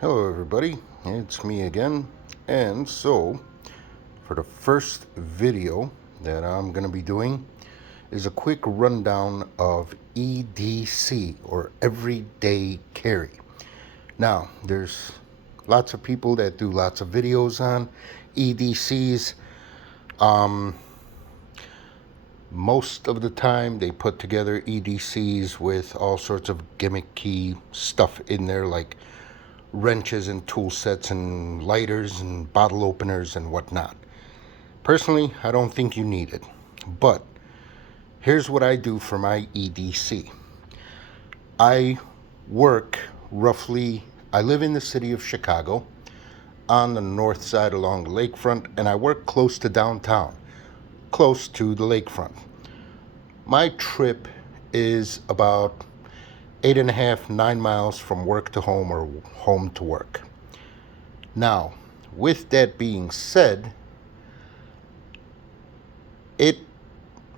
Hello everybody, it's me again. And so, for the first video that I'm going to be doing is a quick rundown of EDC, or Everyday Carry. Now, there's lots of people that do lots of videos on EDCs. Most of the time they put together EDCs with all sorts of gimmicky stuff in there, like wrenches and tool sets and lighters and bottle openers and whatnot. Personally, I don't think you need it. But here's what I do for my EDC. I work I live in the city of Chicago on the north side along the lakefront, and I work close to downtown, close to the lakefront. My trip is about 8.5, 9 miles from work to home or home to work. Now, with that being said, it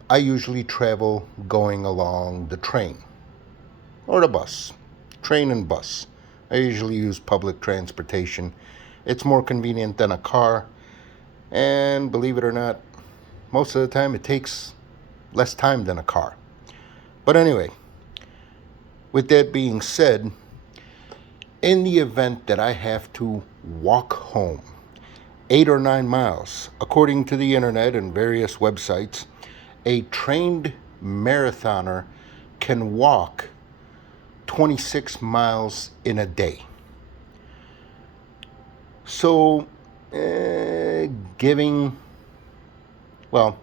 I usually travel going along the train or the bus. Train and bus. I usually use public transportation. It's more convenient than a car, and believe it or not, most of the time it takes less time than a car. But anyway, with that being said, in the event that I have to walk home 8 or 9 miles, according to the internet and various websites, a trained marathoner can walk 26 miles in a day. So, giving, well,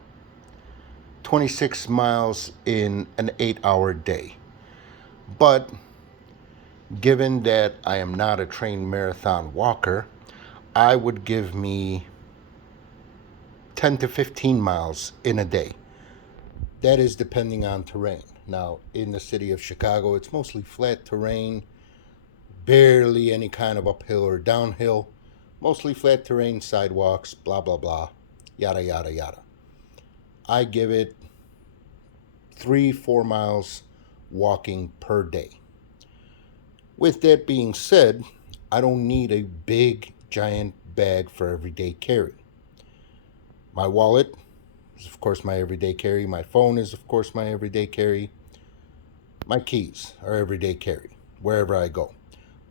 26 miles in an 8-hour day. But given that I am not a trained marathon walker, I would give me 10 to 15 miles in a day. That is depending on terrain. Now, in the city of Chicago, it's mostly flat terrain, barely any kind of uphill or downhill, mostly flat terrain, sidewalks, blah, blah, blah, yada, yada, yada. I give it 3-4 miles walking per day. With that being said, I don't need a big, giant bag for everyday carry. My wallet is, of course, my everyday carry. My phone is, of course, my everyday carry. My keys are everyday carry, wherever I go.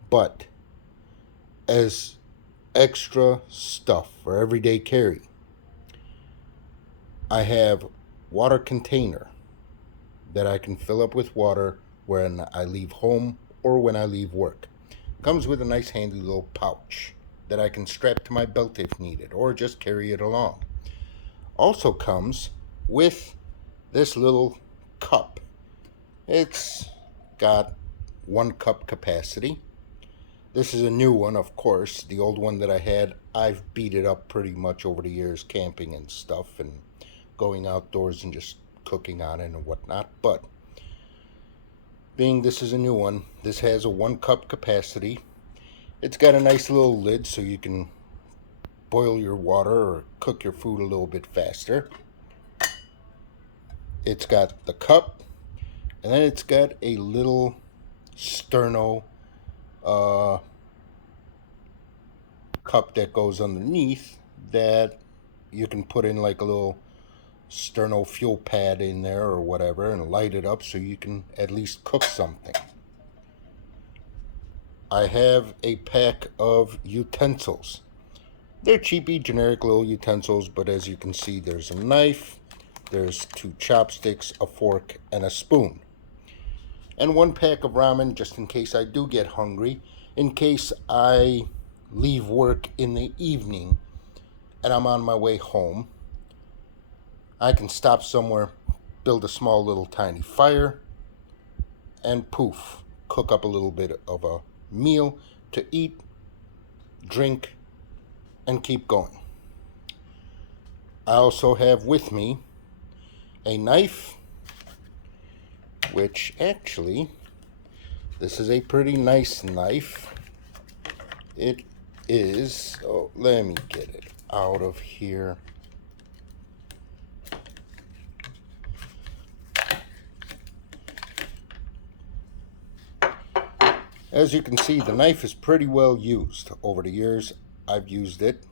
But as extra stuff for everyday carry, I have water container that I can fill up with water when I leave home or when I leave work. Comes with a nice handy little pouch that I can strap to my belt if needed, or just carry it along. Also comes with this little cup. It's got 1 cup capacity. This is a new one, of course. The old one that I had, I've beat it up pretty much over the years, camping and stuff, and going outdoors and just cooking on it and whatnot. But being this is a new one, this has a 1 cup capacity. It's got a nice little lid so you can boil your water or cook your food a little bit faster. It's got the cup, and then it's got a little sterno cup that goes underneath that you can put in like a little sterno fuel pad in there or whatever and light it up so you can at least cook something. I have a pack of utensils. They're cheapy, generic little utensils, but as you can see, there's a knife, there's 2 chopsticks, a fork, and a spoon. And 1 pack of ramen just in case I do get hungry, in case I leave work in the evening and I'm on my way home. I can stop somewhere, build a small little tiny fire, and poof, cook up a little bit of a meal to eat, drink, and keep going. I also have with me a knife, which actually, this is a pretty nice knife. It is, oh, let me get it out of here. As you can see, the knife is pretty well used. Over the years, I've used it.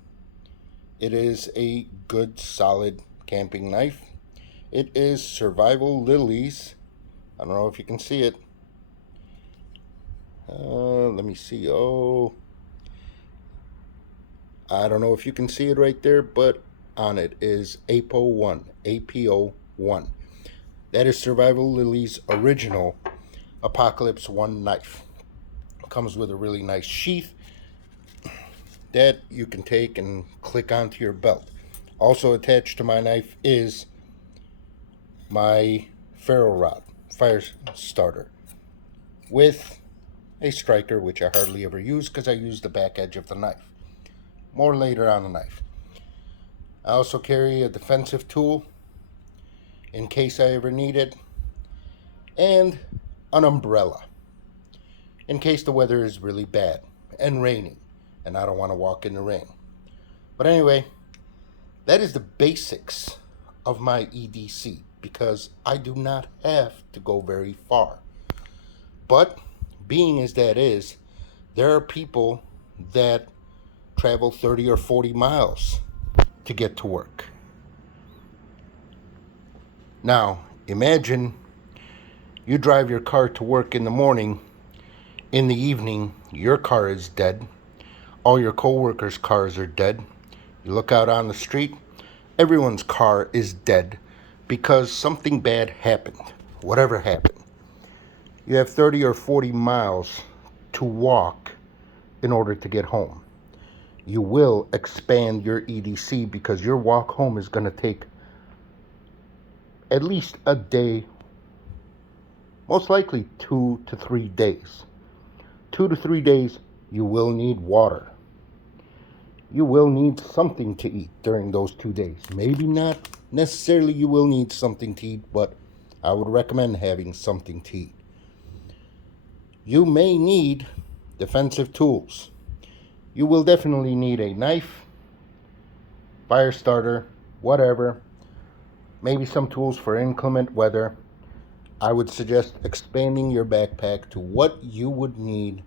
It is a good, solid camping knife. It is Survival Lilies. I don't know if you can see it. Let me see. Oh, I don't know if you can see it right there, but on it is APO1. APO1. That is Survival Lilies' original Apocalypse 1 knife. It comes with a really nice sheath that you can take and click onto your belt. Also attached to my knife is my ferro rod, fire starter, with a striker, which I hardly ever use because I use the back edge of the knife. More later on the knife. I also carry a defensive tool in case I ever need it, and an umbrella in case the weather is really bad and raining and I don't want to walk in the rain. But anyway, that is the basics of my EDC because I do not have to go very far. But being as that is, there are people that travel 30 or 40 miles to get to work. Now, imagine you drive your car to work in the morning. In the evening, your car is dead. All your coworkers' cars are dead. You look out on the street, everyone's car is dead because something bad happened. Whatever happened. You have 30 or 40 miles to walk in order to get home. You will expand your EDC because your walk home is going to take at least a day, most likely 2 to 3 days. 2 to 3 days, you will need water. You will need something to eat during those 2 days. Maybe not necessarily you will need something to eat, but I would recommend having something to eat. You may need defensive tools. You will definitely need a knife, fire starter, whatever. Maybe some tools for inclement weather. I would suggest expanding your backpack to what you would need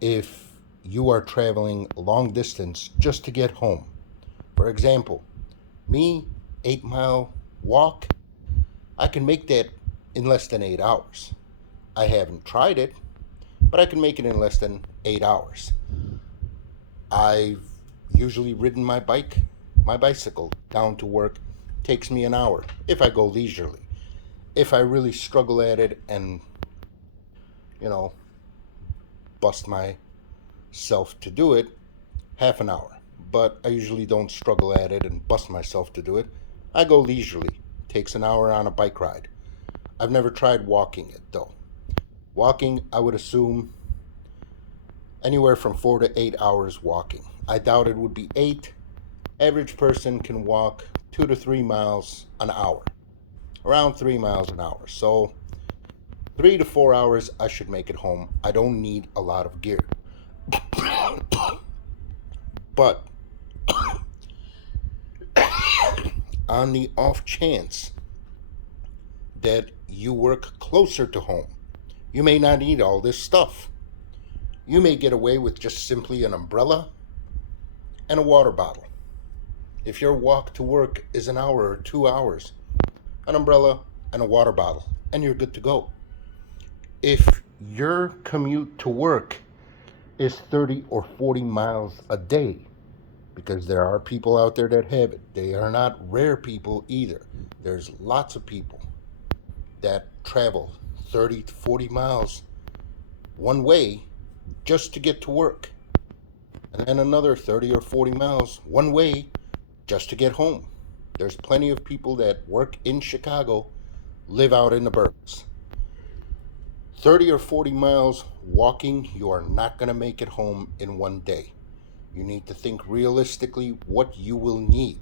if you are traveling long distance just to get home. For example, me, 8-mile walk, I can make that in less than 8 hours. I haven't tried it, but I can make it in less than 8 hours. I've usually ridden my bicycle down to work. Takes me an hour if I go leisurely. If I really struggle at it and, bust myself to do it, half an hour. But I usually don't struggle at it and bust myself to do it. I go leisurely. Takes an hour on a bike ride. I've never tried walking it though. Walking, I would assume anywhere from 4 to 8 hours walking. I doubt it would be 8. Average person can walk 2 to 3 miles an hour. Around 3 miles an hour. So 3 to 4 hours, I should make it home. I don't need a lot of gear. But on the off chance that you work closer to home, you may not need all this stuff. You may get away with just simply an umbrella and a water bottle. If your walk to work is an hour or 2 hours, an umbrella and a water bottle, and you're good to go. If your commute to work is 30 or 40 miles a day, because there are people out there that have it. They are not rare people either. There's lots of people that travel 30 to 40 miles one way just to get to work. And then another 30 or 40 miles one way just to get home. There's plenty of people that work in Chicago, live out in the burbs. 30 or 40 miles walking, you are not going to make it home in one day. You need to think realistically what you will need.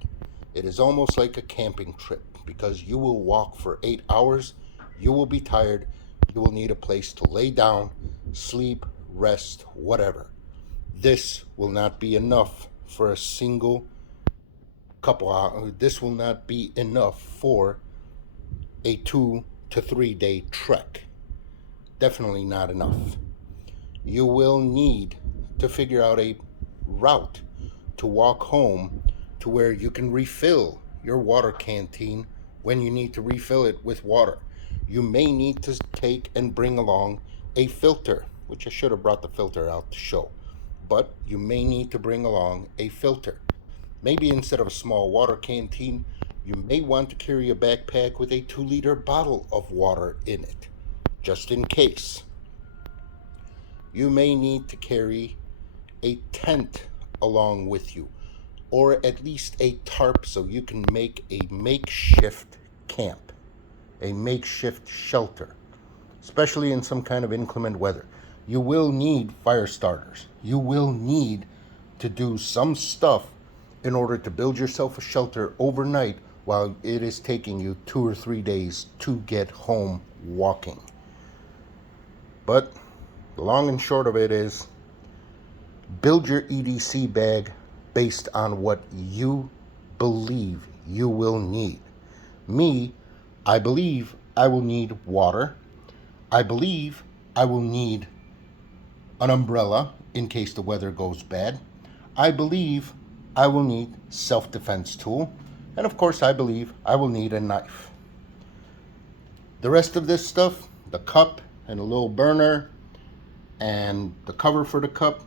It is almost like a camping trip because you will walk for 8 hours, you will be tired, you will need a place to lay down, sleep, rest, whatever. This will not be enough for a single couple hours. This will not be enough for a 2 to 3 day trek. Definitely not enough. you will need to figure out a route to walk home to where you can refill your water canteen when you need to refill it with water. You may need to take and bring along a filter, which I should have brought the filter out to show, but you may need to bring along a filter. Maybe instead of a small water canteen, you may want to carry a backpack with a 2-liter bottle of water in it, just in case. You may need to carry a tent along with you, or at least a tarp so you can make a makeshift camp, a makeshift shelter, especially in some kind of inclement weather. You will need fire starters. You will need to do some stuff in order to build yourself a shelter overnight while it is taking you 2 or 3 days to get home walking. But the long and short of it is, build your EDC bag based on what you believe you will need. Me, I believe I will need water. I believe I will need an umbrella in case the weather goes bad. I believe I will need self-defense tool. And of course, I believe I will need a knife. The rest of this stuff, the cup and a little burner and the cover for the cup,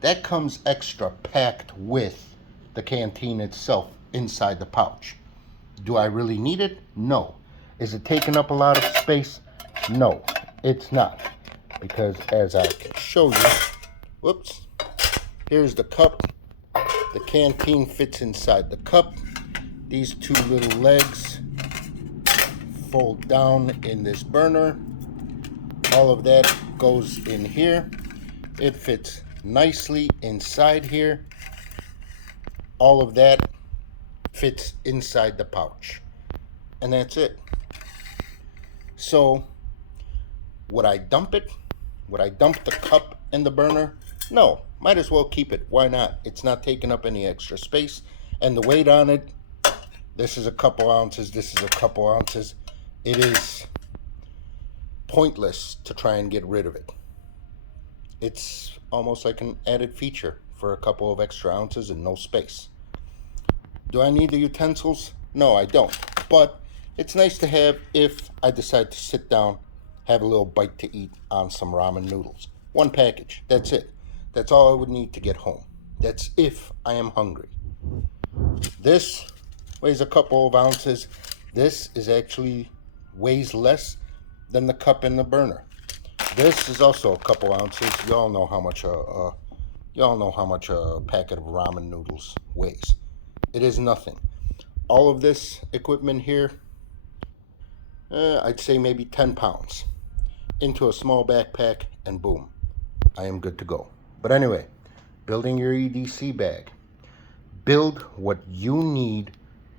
that comes extra packed with the canteen itself inside the pouch. Do I really need it? No. Is it taking up a lot of space? No, it's not. Because as I can show you, whoops, here's the cup. The canteen fits inside the cup. These two little legs fold down in this burner. All of that goes in here. It fits nicely inside here. All of that fits inside the pouch. And that's it. So, would I dump it? Would I dump the cup and the burner? No, might as well keep it. Why not? It's not taking up any extra space. And the weight on it, this is a couple ounces, this is a couple ounces. It is pointless to try and get rid of it. It's almost like an added feature for a couple of extra ounces and no space. Do I need the utensils? No, I don't. But it's nice to have if I decide to sit down, have a little bite to eat on some ramen noodles. One package, that's it. That's all I would need to get home. That's if I am hungry. This weighs a couple of ounces. This is actually weighs less than the cup and the burner. This is also a couple ounces. Y'all know how much a packet of ramen noodles weighs. It is nothing. All of this equipment here, I'd say maybe 10 pounds into a small backpack, and boom, I am good to go. But anyway, building your EDC bag. Build what you need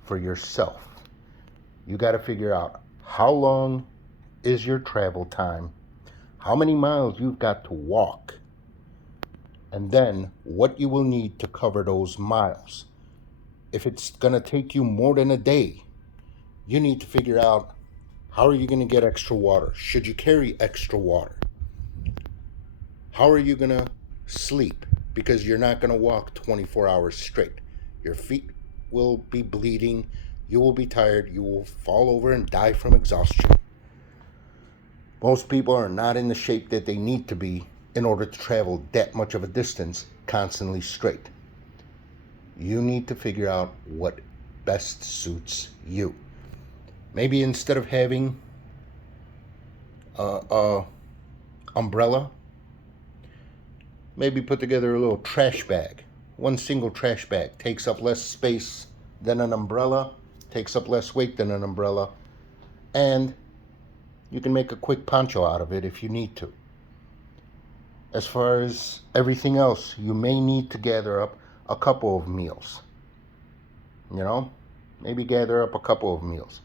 for yourself. You got to figure out how long is your travel time, how many miles you've got to walk, and then what you will need to cover those miles. If it's going to take you more than a day, you need to figure out how are you going to get extra water? Should you carry extra water? How are you going to sleep? Because you're not going to walk 24 hours straight. Your feet will be bleeding. You will be tired. You will fall over and die from exhaustion. Most people are not in the shape that they need to be in order to travel that much of a distance constantly straight. You need to figure out what best suits you. Maybe instead of having a umbrella, maybe put together a little trash bag. One single trash bag takes up less space than an umbrella, takes up less weight than an umbrella, and you can make a quick poncho out of it if you need to. As far as everything else, you may need to gather up a couple of meals. Maybe gather up a couple of meals.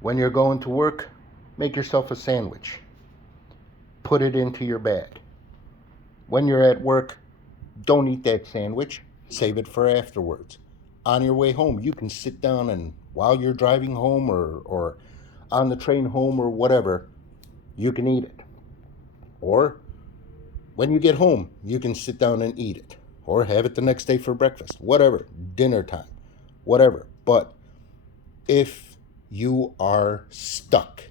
When you're going to work, make yourself a sandwich. Put it into your bag. When you're at work, don't eat that sandwich. Save it for afterwards. On your way home, you can sit down and while you're driving home or on the train home or whatever, you can eat it. Or When you get home, you can sit down and eat it, or have it the next day for breakfast, whatever, dinner time, whatever. But if you are stuck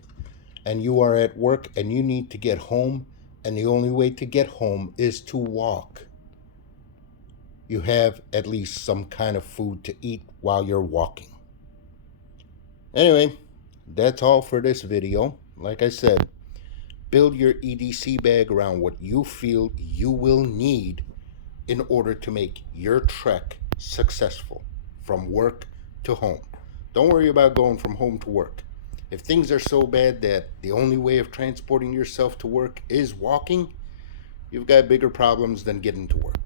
and you are at work and you need to get home, and the only way to get home is to walk, you have at least some kind of food to eat while you're walking. Anyway, that's all for this video. Like I said, build your EDC bag around what you feel you will need in order to make your trek successful from work to home. Don't worry about going from home to work. If things are so bad that the only way of transporting yourself to work is walking, you've got bigger problems than getting to work.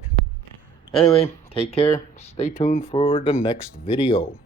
Anyway, take care. Stay tuned for the next video.